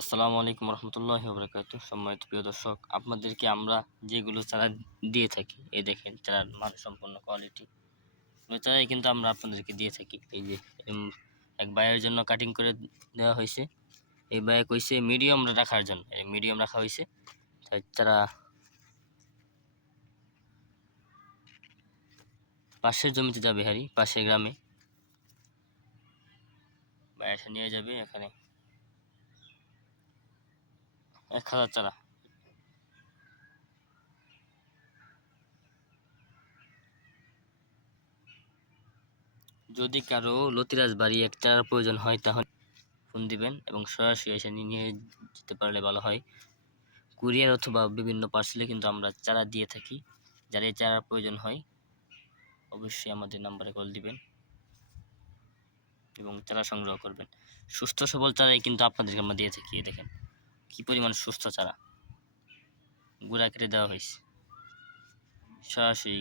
আসসালামু আলাইকুম রহমতুল্লাহি ওয়া সম্মানিত প্রিয় দর্শক, আপনাদেরকে আমরা যেগুলো চারা দিয়ে থাকি, এই দেখেন চারার মানসম্পন্ন কোয়ালিটি চারাই কিন্তু আমরা আপনাদেরকে দিয়ে থাকি। এই যে এক ভাইয়ের জন্য কাটিং করে দেওয়া হয়েছে। এই ভাইয়া কইছে মিডিয়াম রাখার জন্য, এই মিডিয়াম রাখা হয়েছে। তাই চারা পাশের জমিতে যাবে, পাশের গ্রামে ভাইয়া নিয়ে যাবে। এখানে 1000 চারা। যদি কারো লতিরাজ বাড়ি এক চারার প্রয়োজন হয় তাহলে ফোন দিবেন এবং সরাসরি এসে নিয়ে যেতে পারলে ভালো হয়। কুরিয়ার অথবা বিভিন্ন পার্সেলে কিন্তু আমরা চারা দিয়ে থাকি। যার এই চারার প্রয়োজন হয় অবশ্যই আমাদের নাম্বারে কল দিবেন এবং চারা সংগ্রহ করবেন। সুস্থ সবল চারাই কিন্তু আপনাদেরকে আমরা দিয়ে থাকি। দেখেন কি পরিমাণ সুস্থ চারা, গুঁড়া কেটে দেওয়া হয়েছে, সরাসরি